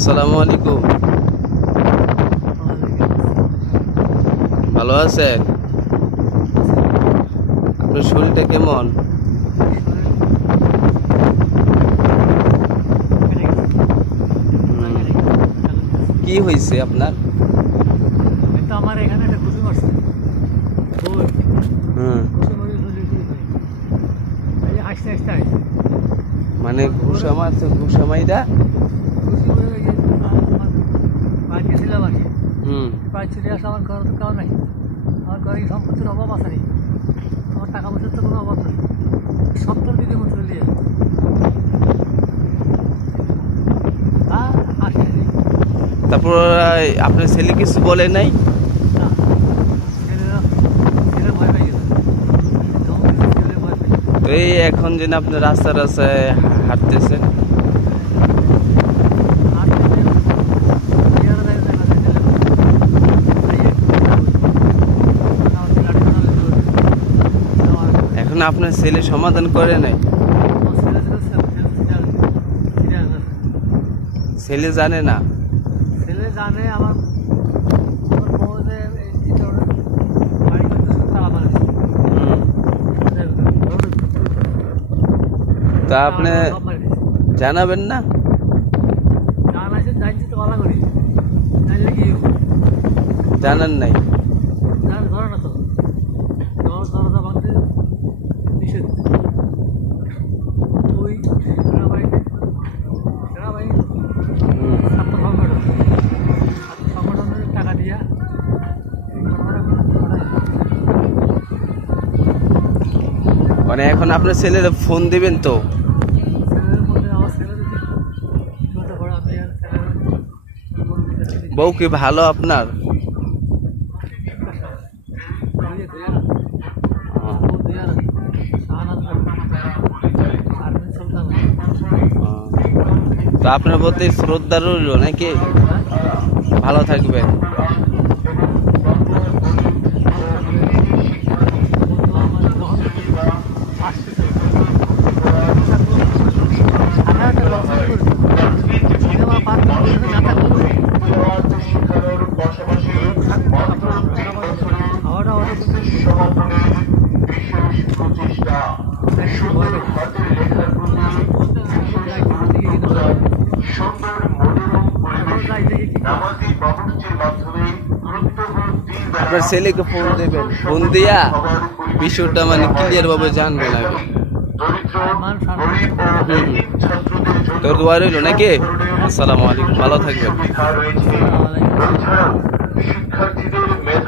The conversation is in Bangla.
আসসালামু আলাইকুম। ভালো আছেন? আপনার শরীরটা কেমন? কি হয়েছে আপনার? আমার এখানে একটা ঘুষি মারছে। হাসতে হাসতে আসছে। মানে ঘুষা মারছে, ঘুষা মাইরা বাড়ি গেছিলাম আর কি। বাড়ি চলে আসলে আমার ঘরে তো কেউ নাই, আমার ঘরে সম্পত্তির অভাব আছে নি, আমার টাকা পয়সার তো কোনো অভাব নেই। 70 বিঘে মতো নিয়ে আসেনি। তারপর আপনার ছেলে কিছু বলে নাই? না, ছেলে ভয় পেয়ে গেছে। ছেলে ভয় পেয়ে তো এই এখন যেন আপনি রাস্তায় রাস্তায় হাঁটতেছেন, এখন আপনার ছেলে সমাধান করে নাই? ছেলে জানে না? ছেলে জানে আমার বউ যে বাড়ি করতে তারা মানে তা আপনি জানাবেন না? গান আছে জানছি তো গলা করি, জানলে কি জানান নাই? ধরে না তো দরজা ভাঙতে নিষেধ। ওই সেনাবাহিনী ছাত্র সংগঠনের টাকা দিয়া মানে এখন আপনার ছেলের ফোন দিবেন তো? ছেলেদের মধ্যে আমার ছেলে যদি বড় আপনি বউ কি ভালো আপনার? তো আপনার প্রতি শ্রদ্ধা রইল নাকি? ভালো থাকবেন। আপনার ছেলেকে ফোন দেবেন, ফোন দিয়া বিষয়টা মানে ক্লিয়ার ভাবে জানবেন আগে। তোর দোয়া রইল নাকি? আসসালামু আলাইকুম, ভালো থাকবেন।